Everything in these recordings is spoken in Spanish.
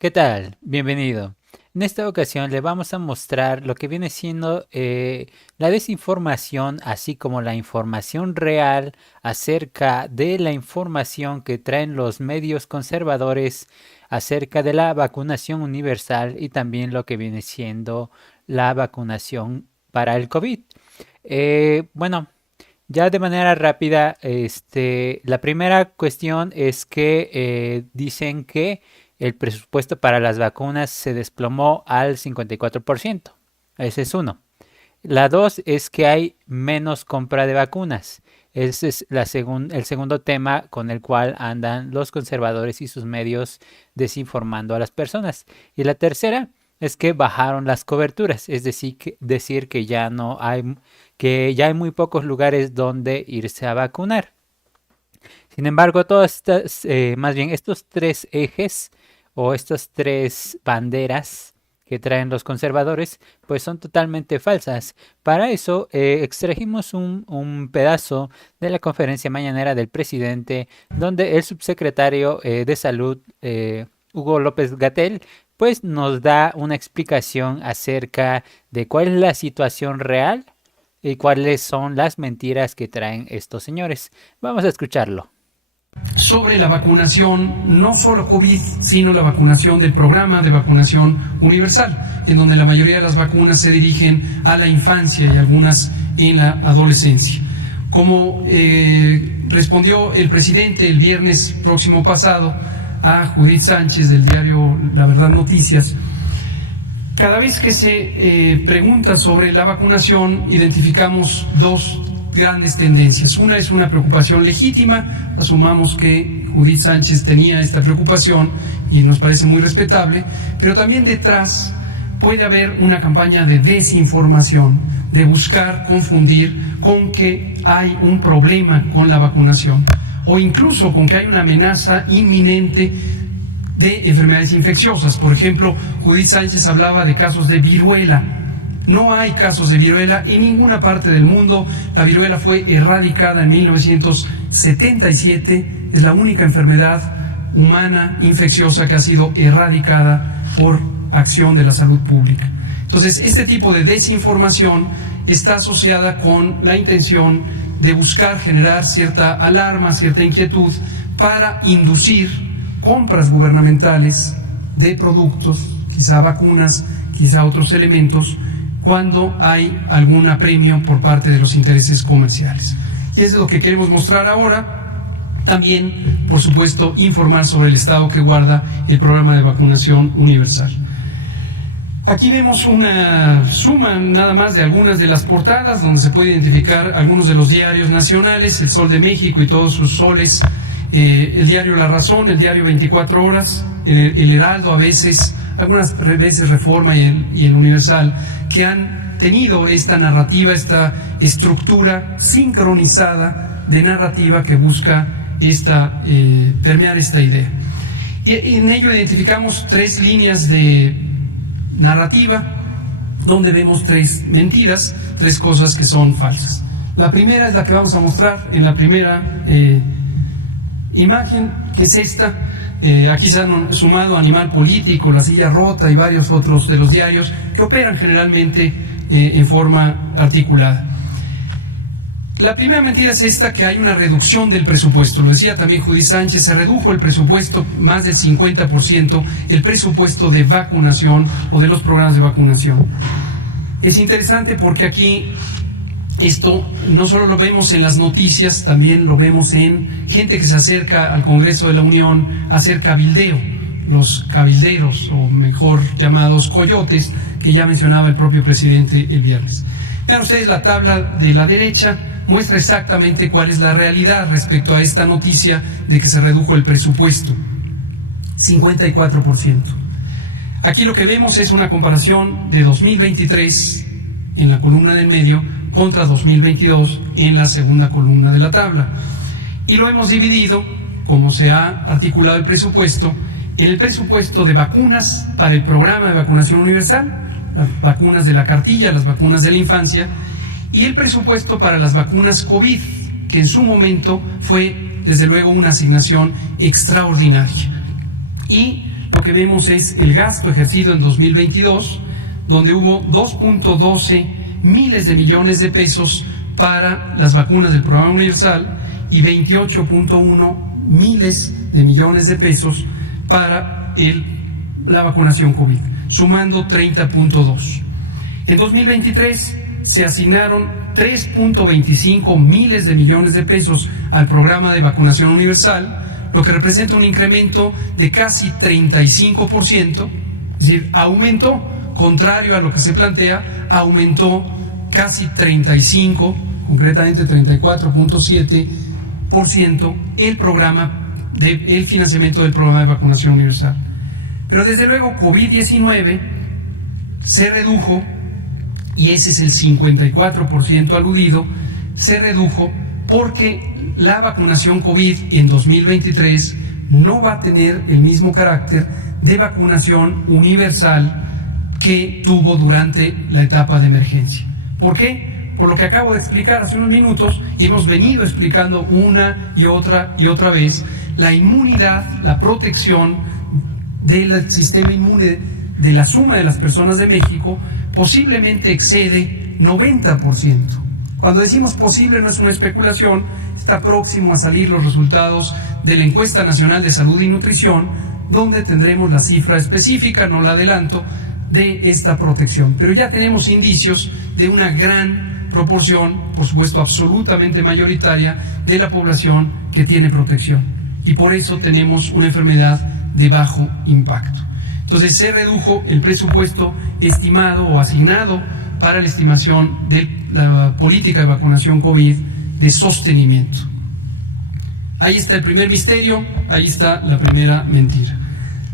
¿Qué tal? Bienvenido. En esta ocasión le vamos a mostrar lo que viene siendo la desinformación, así como la información real acerca de la información que traen los medios conservadores acerca de la vacunación universal y también lo que viene siendo la vacunación para el COVID. Bueno, ya de manera rápida, la primera cuestión es que dicen que el presupuesto para las vacunas se desplomó al 54%. Ese es uno. La dos es que hay menos compra de vacunas. Ese es el segundo tema con el cual andan los conservadores y sus medios desinformando a las personas. Y la tercera es que bajaron las coberturas, es decir que ya no hay, que ya hay muy pocos lugares donde irse a vacunar. Sin embargo, todas estas, más bien estos tres ejes o estas tres banderas que traen los conservadores, pues son totalmente falsas. Para eso extrajimos un pedazo de la conferencia mañanera del presidente, donde el subsecretario de Salud, Hugo López Gatell, pues nos da una explicación acerca de cuál es la situación real y cuáles son las mentiras que traen estos señores. Vamos a escucharlo. Sobre la vacunación, no solo COVID, sino la vacunación del programa de vacunación universal, en donde la mayoría de las vacunas se dirigen a la infancia y algunas en la adolescencia. Como respondió el presidente el viernes próximo pasado a Judith Sánchez del diario La Verdad Noticias, cada vez que se pregunta sobre la vacunación, identificamos dos grandes tendencias. Una es una preocupación legítima, asumamos que Judith Sánchez tenía esta preocupación y nos parece muy respetable, pero también detrás puede haber una campaña de desinformación, de buscar confundir con que hay un problema con la vacunación o incluso con que hay una amenaza inminente de enfermedades infecciosas. Por ejemplo, Judith Sánchez hablaba de casos de viruela. No hay casos de viruela en ninguna parte del mundo. La viruela fue erradicada en 1977. Es la única enfermedad humana infecciosa que ha sido erradicada por acción de la salud pública. Entonces, este tipo de desinformación está asociada con la intención de buscar generar cierta alarma, cierta inquietud para inducir compras gubernamentales de productos, quizá vacunas, quizá otros elementos, cuando hay algún apremio por parte de los intereses comerciales. Y eso es lo que queremos mostrar ahora. También, por supuesto, informar sobre el estado que guarda el programa de vacunación universal. Aquí vemos una suma nada más de algunas de las portadas, donde se puede identificar algunos de los diarios nacionales, El Sol de México y todos sus soles, el diario La Razón, el diario 24 Horas, el Heraldo a veces, algunas veces Reforma y el Universal, que han tenido esta narrativa, esta estructura sincronizada de narrativa que busca permear esta idea. Y en ello identificamos tres líneas de narrativa, donde vemos tres mentiras, tres cosas que son falsas. La primera es la que vamos a mostrar en la primera imagen, que es esta. Aquí se han sumado Animal Político, La Silla Rota y varios otros de los diarios que operan generalmente en forma articulada. La primera mentira es esta, que hay una reducción del presupuesto. Lo decía también Judith Sánchez, se redujo el presupuesto más del 50%, el presupuesto de vacunación o de los programas de vacunación. Es interesante porque aquí esto no solo lo vemos en las noticias, también lo vemos en gente que se acerca al Congreso de la Unión a hacer cabildeo, los cabilderos, o mejor llamados coyotes, que ya mencionaba el propio presidente el viernes. Vean ustedes, la tabla de la derecha muestra exactamente cuál es la realidad respecto a esta noticia de que se redujo el presupuesto, 54%. Aquí lo que vemos es una comparación de 2023 en la columna del medio contra 2022 en la segunda columna de la tabla. Y lo hemos dividido, como se ha articulado el presupuesto, en el presupuesto de vacunas para el programa de vacunación universal, las vacunas de la cartilla, las vacunas de la infancia, y el presupuesto para las vacunas COVID, que en su momento fue, desde luego, una asignación extraordinaria. Y lo que vemos es el gasto ejercido en 2022, donde hubo 2.12 miles de millones de pesos para las vacunas del Programa Universal y 28.1 miles de millones de pesos para la vacunación COVID, sumando 30.2. En 2023 se asignaron 3.25 miles de millones de pesos al programa de vacunación universal, lo que representa un incremento de casi 35%, es decir, aumentó, contrario a lo que se plantea, aumentó casi 35, concretamente 34.7% el financiamiento del programa de vacunación universal. Pero desde luego COVID-19 se redujo, y ese es el 54% aludido, se redujo porque la vacunación COVID en 2023 no va a tener el mismo carácter de vacunación universal que tuvo durante la etapa de emergencia. ¿Por qué? Por lo que acabo de explicar hace unos minutos, y hemos venido explicando una y otra vez, la inmunidad, la protección del sistema inmune de la suma de las personas de México posiblemente excede 90%. Cuando decimos posible no es una especulación, está próximo a salir los resultados de la Encuesta Nacional de Salud y Nutrición, donde tendremos la cifra específica, no la adelanto, de esta protección. Pero ya tenemos indicios de una gran proporción, por supuesto absolutamente mayoritaria, de la población que tiene protección. Y por eso tenemos una enfermedad de bajo impacto. Entonces se redujo el presupuesto estimado o asignado para la estimación de la política de vacunación COVID de sostenimiento. Ahí está el primer misterio, ahí está la primera mentira.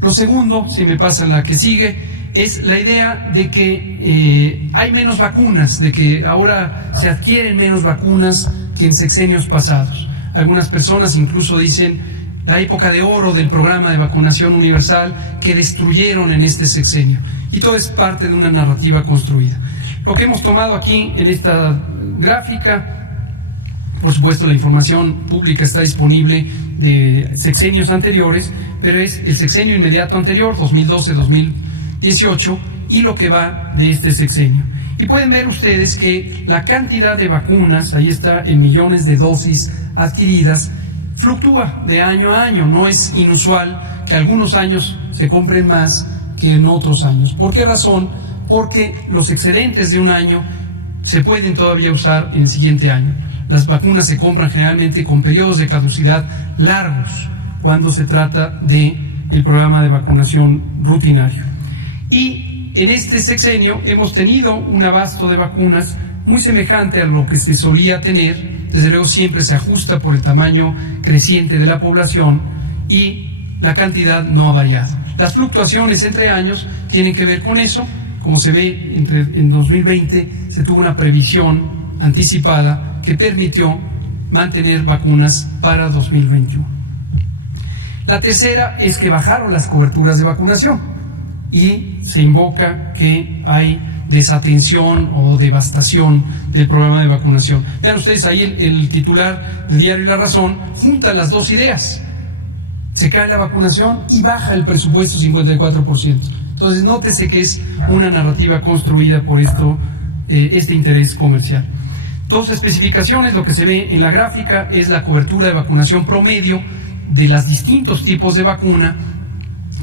Lo segundo, si me pasa la que sigue, es la idea de que hay menos vacunas, de que ahora se adquieren menos vacunas que en sexenios pasados. Algunas personas incluso dicen la época de oro del programa de vacunación universal que destruyeron en este sexenio. Y todo es parte de una narrativa construida. Lo que hemos tomado aquí en esta gráfica, por supuesto la información pública está disponible de sexenios anteriores, pero es el sexenio inmediato anterior, 2012-2018, y lo que va de este sexenio. Y pueden ver ustedes que la cantidad de vacunas, ahí está en millones de dosis adquiridas, fluctúa de año a año. No es inusual que algunos años se compren más que en otros años. ¿Por qué razón? Porque los excedentes de un año se pueden todavía usar en el siguiente año. Las vacunas se compran generalmente con periodos de caducidad largos cuando se trata del programa de vacunación rutinario. Y en este sexenio hemos tenido un abasto de vacunas muy semejante a lo que se solía tener. Desde luego siempre se ajusta por el tamaño creciente de la población y la cantidad no ha variado. Las fluctuaciones entre años tienen que ver con eso. Como se ve, en 2020 se tuvo una previsión anticipada que permitió mantener vacunas para 2021. La tercera es que bajaron las coberturas de vacunación y se invoca que hay desatención o devastación del programa de vacunación. Vean ustedes ahí el titular del diario La Razón junta las dos ideas. Se cae la vacunación y baja el presupuesto 54%. Entonces nótese que es una narrativa construida por este interés comercial. Dos especificaciones, lo que se ve en la gráfica es la cobertura de vacunación promedio de los distintos tipos de vacuna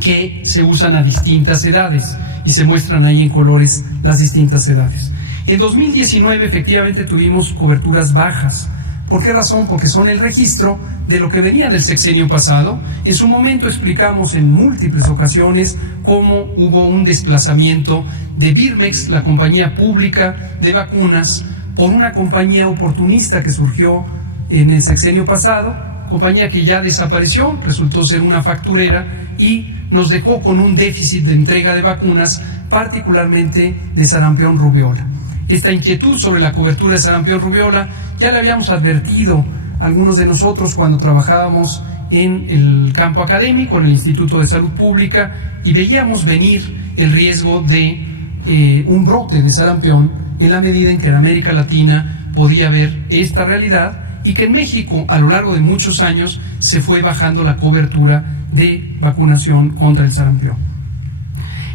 que se usan a distintas edades y se muestran ahí en colores las distintas edades. En 2019 efectivamente tuvimos coberturas bajas. ¿Por qué razón? Porque son el registro de lo que venía del sexenio pasado. En su momento explicamos en múltiples ocasiones cómo hubo un desplazamiento de Birmex, la compañía pública de vacunas, por una compañía oportunista que surgió en el sexenio pasado, compañía que ya desapareció, resultó ser una facturera y nos dejó con un déficit de entrega de vacunas, particularmente de sarampión rubiola. Esta inquietud sobre la cobertura de sarampión rubiola ya la habíamos advertido algunos de nosotros cuando trabajábamos en el campo académico, en el Instituto de Salud Pública, y veíamos venir el riesgo de un brote de sarampión en la medida en que en América Latina podía haber esta realidad y que en México a lo largo de muchos años se fue bajando la cobertura de vacunación contra el sarampión.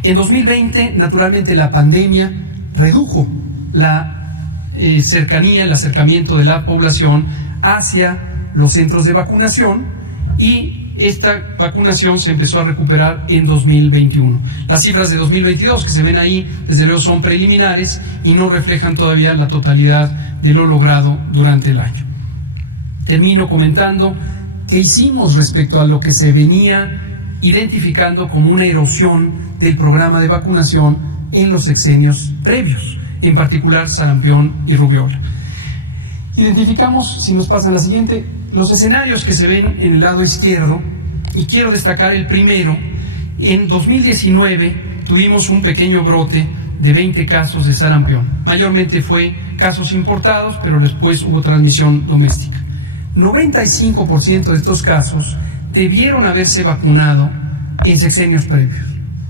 En 2020, naturalmente, la pandemia redujo la cercanía, el acercamiento de la población hacia los centros de vacunación, y esta vacunación se empezó a recuperar en 2021. Las cifras de 2022 que se ven ahí, desde luego, son preliminares y no reflejan todavía la totalidad de lo logrado durante el año. Termino comentando qué hicimos respecto a lo que se venía identificando como una erosión del programa de vacunación en los sexenios previos, en particular sarampión y rubiola. Identificamos, si nos pasan la siguiente, los escenarios que se ven en el lado izquierdo, y quiero destacar el primero. En 2019 tuvimos un pequeño brote de 20 casos de sarampión. Mayormente fue casos importados, pero después hubo transmisión doméstica. 95% de estos casos debieron haberse vacunado en sexenios previos.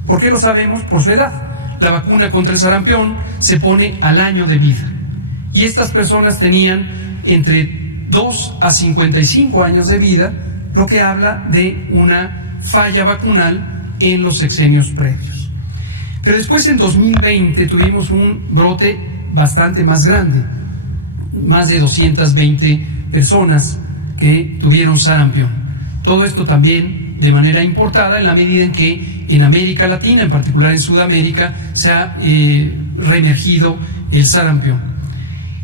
¿Por qué lo sabemos? Por su edad. La vacuna contra el sarampión se pone al año de vida, y estas personas tenían entre 2 a 55 años de vida, lo que habla de una falla vacunal en los sexenios previos. Pero después, en 2020, tuvimos un brote bastante más grande, más de 220 personas que tuvieron sarampión. Todo esto también de manera importada, en la medida en que en América Latina, en particular en Sudamérica, se ha reemergido el sarampión.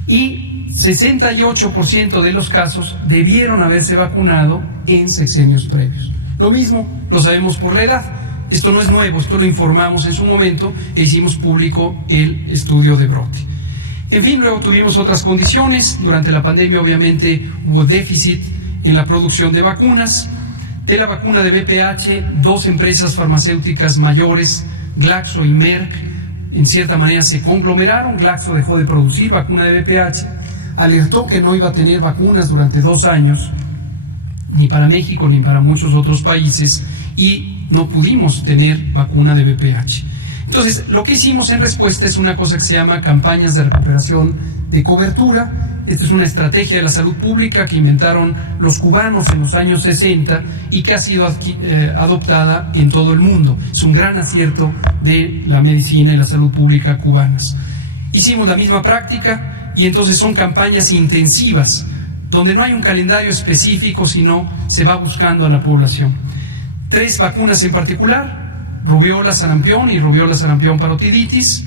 Y 68% de los casos debieron haberse vacunado en sexenios previos. Lo mismo lo sabemos por la edad. Esto no es nuevo, esto lo informamos en su momento que hicimos público el estudio de brote. En fin, luego tuvimos otras condiciones. Durante la pandemia, obviamente, hubo déficit en la producción de vacunas. De la vacuna de VPH, 2 empresas farmacéuticas mayores, Glaxo y Merck, en cierta manera se conglomeraron. Glaxo dejó de producir vacuna de VPH, alertó que no iba a tener vacunas durante 2 años, ni para México ni para muchos otros países, y no pudimos tener vacuna de VPH. Entonces, lo que hicimos en respuesta es una cosa que se llama campañas de recuperación de cobertura. Esta es una estrategia de la salud pública que inventaron los cubanos en los años 60 y que ha sido adoptada en todo el mundo. Es un gran acierto de la medicina y la salud pública cubanas. Hicimos la misma práctica, y entonces son campañas intensivas, donde no hay un calendario específico, sino se va buscando a la población. 3 vacunas en particular: rubiola, sarampión y rubiola, sarampión, parotiditis.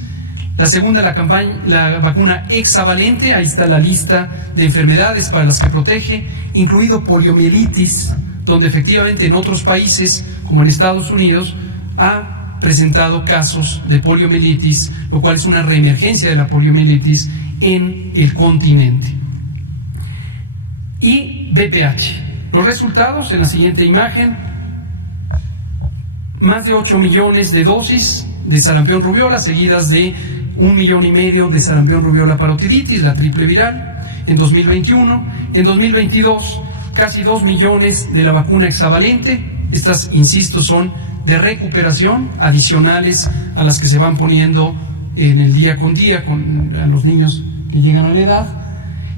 La segunda, la vacuna hexavalente. Ahí está la lista de enfermedades para las que protege, incluido poliomielitis, donde efectivamente en otros países, como en Estados Unidos, ha presentado casos de poliomielitis, lo cual es una reemergencia de la poliomielitis en el continente. Y VPH. Los resultados en la siguiente imagen: más de 8 millones de dosis de sarampión rubiola, seguidas de 1,5 millones de sarampión rubiola parotiditis, la triple viral, en 2021. En 2022, casi 2 millones de la vacuna hexavalente. Estas, insisto, son de recuperación, adicionales a las que se van poniendo en el día con día a los niños que llegan a la edad.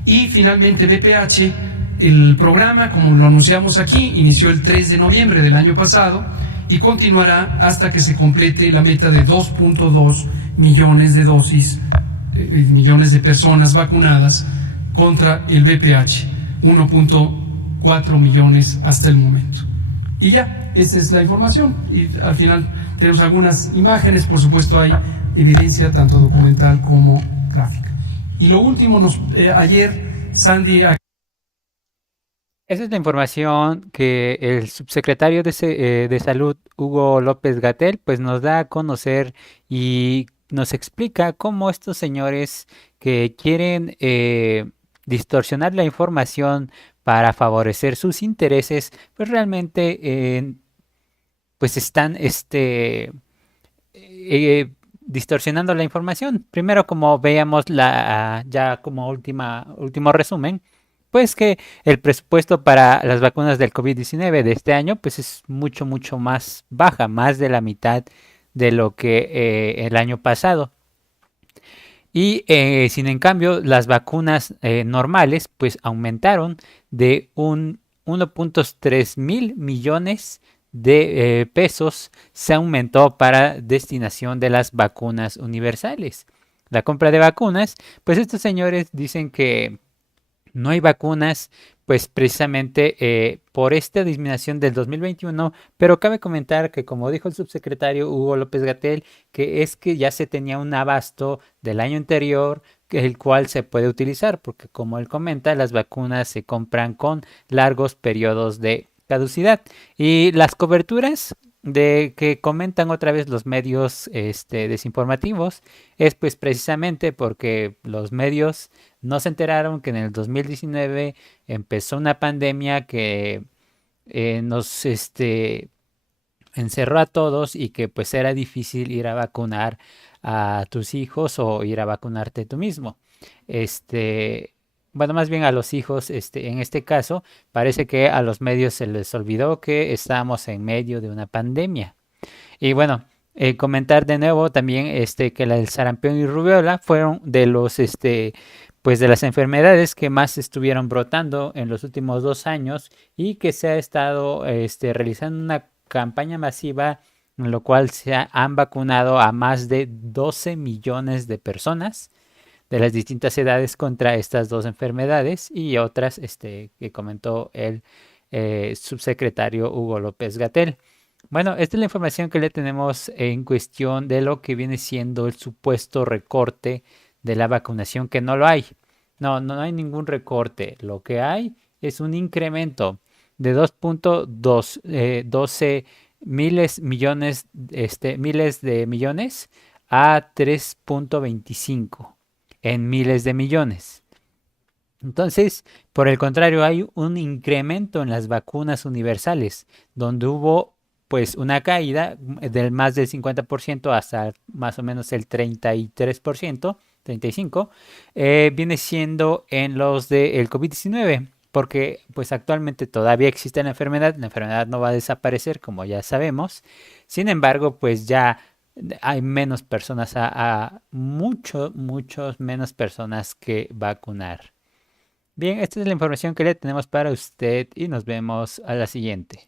Y finalmente VPH, el programa, como lo anunciamos aquí, inició el 3 de noviembre del año pasado y continuará hasta que se complete la meta de 2.2 millones de dosis, millones de personas vacunadas contra el VPH, 1.4 millones hasta el momento. Y ya, esa es la información. Y al final tenemos algunas imágenes, por supuesto hay evidencia tanto documental como gráfica. Y lo último, ayer Sandy... Esa es la información que el subsecretario de Salud, Hugo López-Gatell, pues nos da a conocer y nos explica cómo estos señores que quieren distorsionar la información para favorecer sus intereses, pues realmente pues están distorsionando la información. Primero, como veíamos ya como último resumen, pues que el presupuesto para las vacunas del COVID-19 de este año pues es mucho más baja, más de la mitad de lo que el año pasado. Y sin en cambio las vacunas normales pues aumentaron de 1.3 mil millones de pesos se aumentó para destinación de las vacunas universales. La compra de vacunas, pues estos señores dicen que no hay vacunas, pues precisamente por esta disminución del 2021, pero cabe comentar que como dijo el subsecretario Hugo López-Gatell, que es que ya se tenía un abasto del año anterior, el cual se puede utilizar, porque como él comenta, las vacunas se compran con largos periodos de caducidad. Y las coberturas de que comentan otra vez los medios desinformativos es pues precisamente porque los medios no se enteraron que en el 2019 empezó una pandemia que nos encerró a todos y que pues era difícil ir a vacunar a tus hijos o ir a vacunarte tú mismo. Este, bueno, más bien a los hijos, en este caso, parece que a los medios se les olvidó que estábamos en medio de una pandemia. Y bueno, comentar de nuevo también que el sarampión y rubiola fueron de los pues de las enfermedades que más estuvieron brotando en los últimos 2 años y que se ha estado realizando una campaña masiva en lo cual han vacunado a más de 12 millones de personas de las distintas edades contra estas dos enfermedades y otras que comentó el subsecretario Hugo López-Gatell. Bueno, esta es la información que le tenemos en cuestión de lo que viene siendo el supuesto recorte de la vacunación, que no lo hay. No, no hay ningún recorte. Lo que hay es un incremento de 2.12 miles de millones a 3.25 en miles de millones. Entonces, por el contrario, hay un incremento en las vacunas universales, donde hubo pues una caída del más del 50% hasta más o menos el 33%, 35%, viene siendo en los del COVID-19, porque pues actualmente todavía existe la enfermedad no va a desaparecer como ya sabemos, sin embargo pues ya hay menos personas, muchos menos personas que vacunar. Bien, esta es la información que le tenemos para usted y nos vemos a la siguiente.